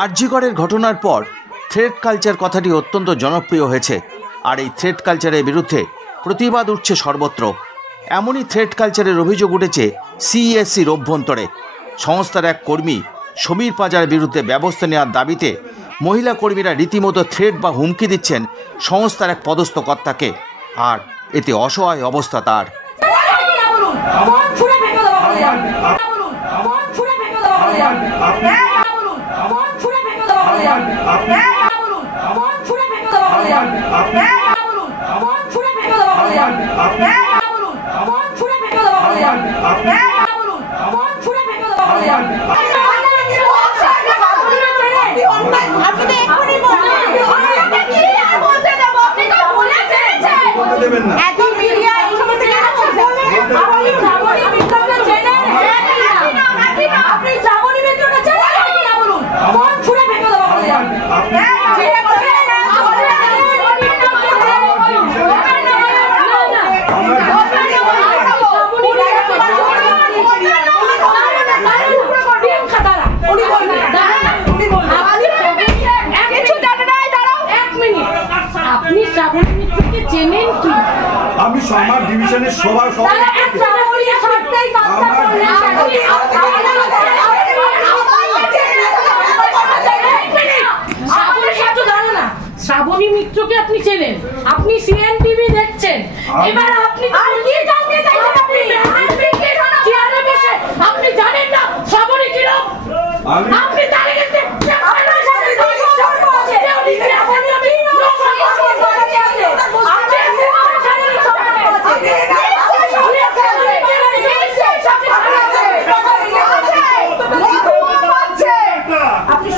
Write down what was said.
আরজিকরের ঘটনার পর থ্রেড কালচার কথাটি অত্যন্ত জনপ্রিয় হয়েছে। আর এই থ্রেড কালচারের বিরুদ্ধে প্রতিবাদ উঠছে সর্বত্র। এমনই থ্রেড কালচারের অভিযোগ উঠেছে সিইএসসির অভ্যন্তরে। সংস্থার এক কর্মী সমীর পাজার বিরুদ্ধে ব্যবস্থা নেওয়ার দাবিতে মহিলা কর্মীরা রীতিমতো থ্রেড বা হুমকি দিচ্ছেন সংস্থার এক পদস্থ কর্তাকে। আর এতে অসহায় অবস্থা তার। আমি সমাজ ডিভিশনের সবার শ্রাবণী মিত্রকে আপনি চেনেন, আপনি সিএনটিভি দেখছেন, এবার আপনি আপনি জানেন না শ্রাবণী কিরকম, আপনি জানেন আপনি